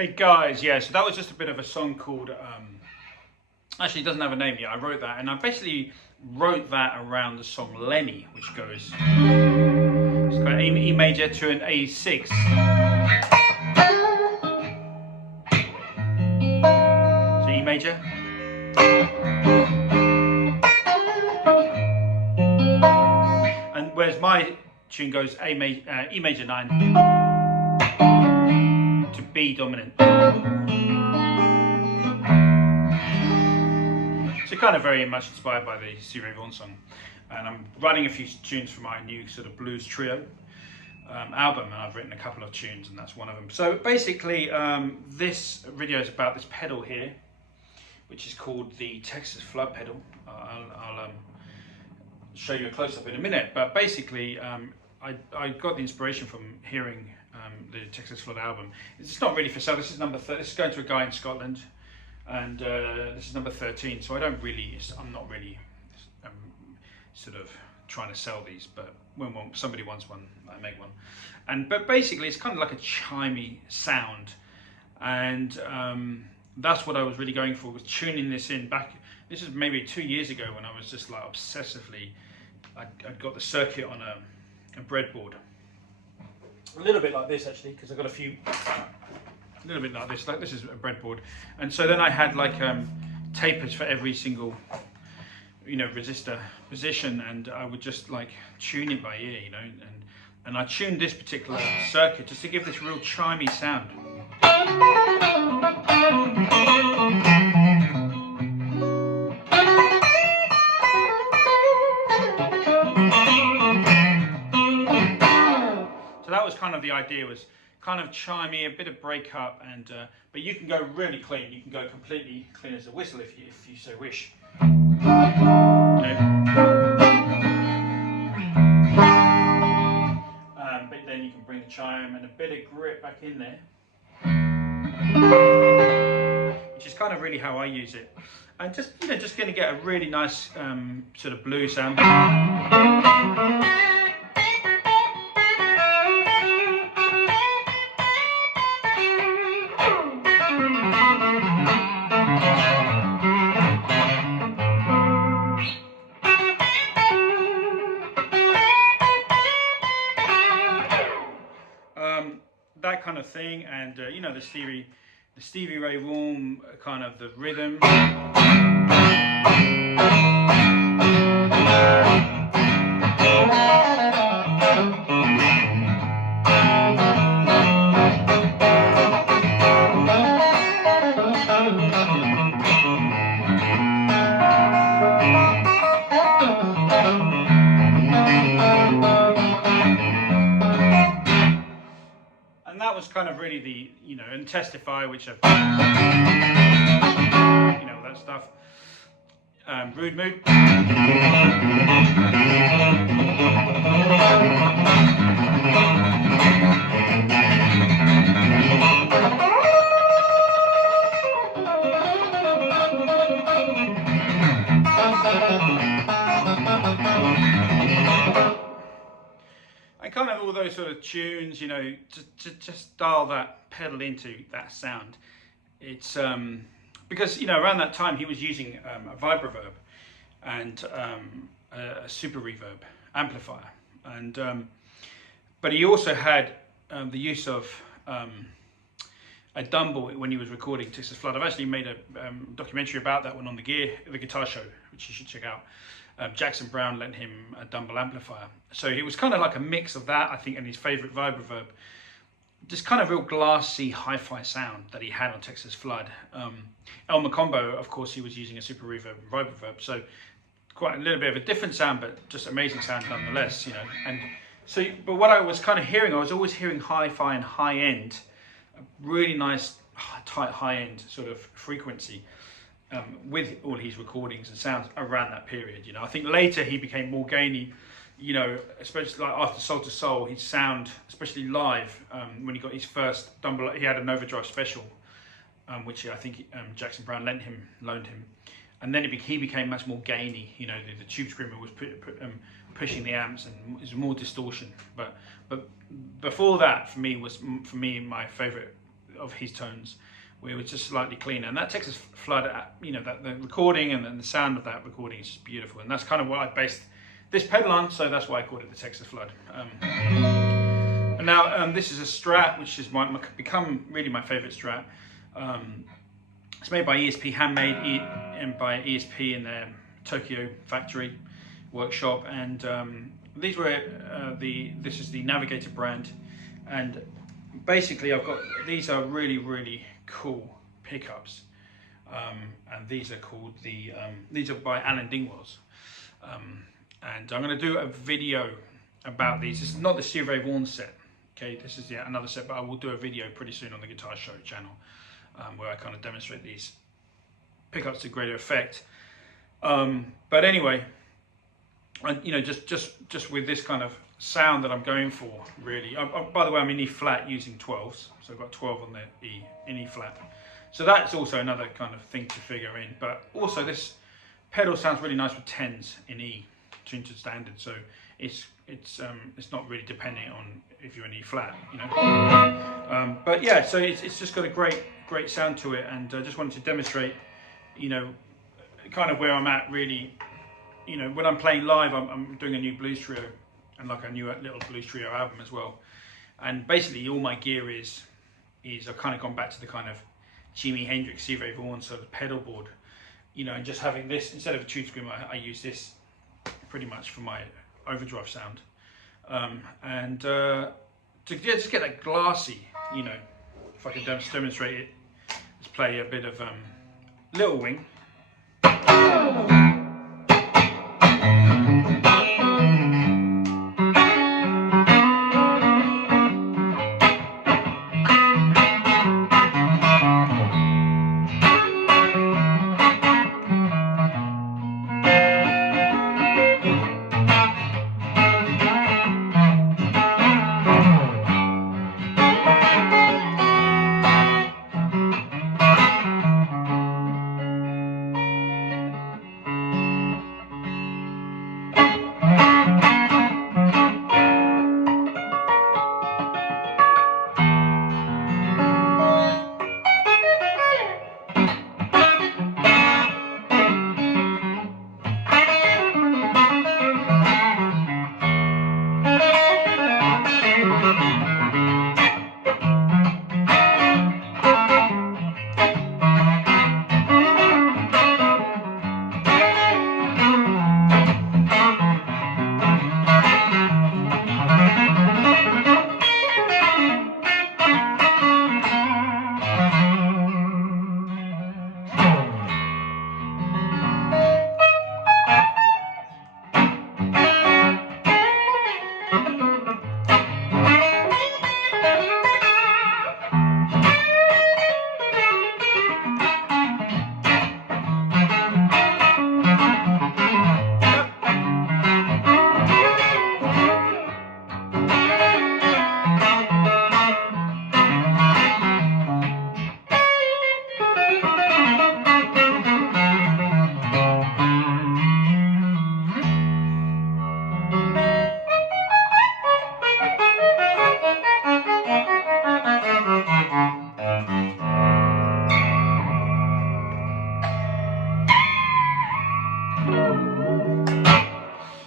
Hey guys, yeah, so that was just a bit of a song called, actually it doesn't have a name yet, I wrote that, and I basically wrote that around the song Lenny, which goes, it's got E major to an A6. So E major. And whereas my tune goes E major 9 to B dominant. So kind of very much inspired by the Stevie Ray Vaughan song. And I'm writing a few tunes for my new sort of blues trio album, and I've written a couple of tunes, and that's one of them. So basically, this video is about this pedal here, which is called the Texas Flood pedal. I'll show you a close-up in a minute, but basically I got the inspiration from hearing the Texas Flood album. It's not really for sale. This is number 30. This is going to a guy in Scotland, and this is number 13. So I'm not really sort of trying to sell these, but when somebody wants one, I make one. But basically, it's kind of like a chimey sound, and that's what I was really going for, was tuning this in back. This is maybe 2 years ago when I was just like obsessively. I'd got the circuit on a breadboard, a little bit like this actually, because I've got a little bit like this is a breadboard, and so then I had like tapers for every single resistor position, and I would just like tune it by ear, and I tuned this particular circuit just to give this real chimey sound. So that was kind of the idea, was kind of chimey, a bit of break up, and but you can go really clean. You can go completely clean as a whistle if you so wish. But then you can bring the chime and a bit of grip back in there, which is kind of really how I use it. And just just going to get a really nice sort of blues sound. That kind of thing, and the Stevie Ray Vaughan kind of the rhythm. That was kind of really the, and Testify, which I've, all that stuff. Rude Mood. And kind of all those sort of tunes, to just dial that pedal into that sound. It's because around that time he was using a vibroverb and a super reverb amplifier, and but he also had the use of a Dumble when he was recording Texas Flood. I've actually made a documentary about that one on the guitar show, which you should check out. Jackson Browne lent him a Dumble amplifier, so it was kind of like a mix of that, I think, and his favorite vibroverb, just kind of real glassy hi-fi sound that he had on Texas Flood. El Macombo, of course, he was using a super reverb and vibroverb, so quite a little bit of a different sound, but just amazing sound nonetheless, and so, but what I was kind of hearing, I was always hearing hi-fi and high-end, a really nice tight high-end sort of frequency. With all his recordings and sounds around that period, I think later he became more gainy, especially like after Soul to Soul, his sound, especially live, when he got his first Dumble, he had an overdrive special, which I think Jackson Browne loaned him, and then he became much more gainy. The tube screamer was pushing the amps, and it was more distortion. But before that, for me, my favourite of his tones, where it was just slightly cleaner. And that Texas Flood, you know, that the recording and then the sound of that recording is just beautiful. And that's kind of what I based this pedal on, so that's why I called it the Texas Flood. And now this is a Strat, which is become really my favorite Strat. It's made by ESP, handmade and by ESP in their Tokyo factory workshop, and these were this is the Navigator brand, and basically these are really cool pickups, and these are called these are by Alan Dingwalls, and I'm going to do a video about these. This is not the Stevie Ray Vaughan set, okay, this is another set, but I will do a video pretty soon on the Guitar Show channel, where I kind of demonstrate these pickups to greater effect. But anyway, you know, just with this kind of sound that I'm going for, really. By the way, I'm in E flat using 12s, so I've got 12 on the E in E flat. So that's also another kind of thing to figure in. But also, this pedal sounds really nice with 10s in E, tuned to standard. So it's not really depending on if you're in E flat, you know. But yeah, so it's just got a great sound to it, and I just wanted to demonstrate, you know, kind of where I'm at, really. You know, when I'm playing live, I'm doing a new blues trio, and like a new little blues trio album as well. And basically, all my gear is I've kind of gone back to the kind of Jimi Hendrix, Stevie Ray Vaughan sort of pedal board. You know, and just having this instead of a tube screamer, I use this pretty much for my overdrive sound. And to just get that glassy, you know, if I can demonstrate it, let's play a bit of Little Wing.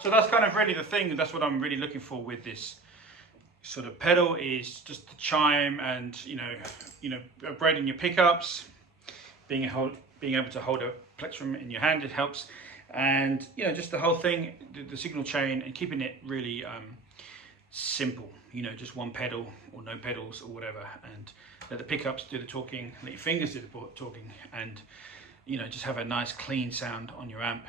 So that's kind of really the thing. That's what I'm really looking for with this sort of pedal, is just the chime, and you know, upgrading your pickups, being able to hold a plectrum in your hand, it helps, and you know, just the whole thing, the signal chain, and keeping it really simple. You know, just one pedal or no pedals or whatever, and let the pickups do the talking, let your fingers do the talking, and you know, just have a nice clean sound on your amp.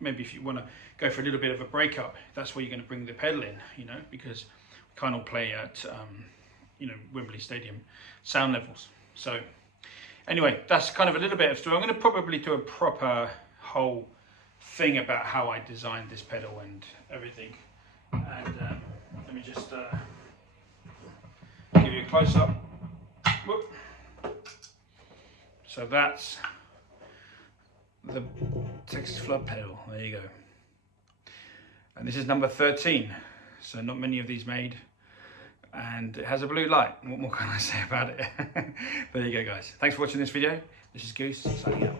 Maybe if you want to go for a little bit of a breakup, that's where you're going to bring the pedal in, you know, because we can't all play at you know, Wembley Stadium sound levels. So anyway, that's kind of a little bit of story. I'm going to probably do a proper whole thing about how I designed this pedal and everything. And let me just give you a close up. Whoop. So that's the Texas Flood pedal. There you go. And this is number 13. So not many of these made. and it has a blue light. What more can I say about it? There you go, guys. Thanks for watching this video. This is Goose, signing out.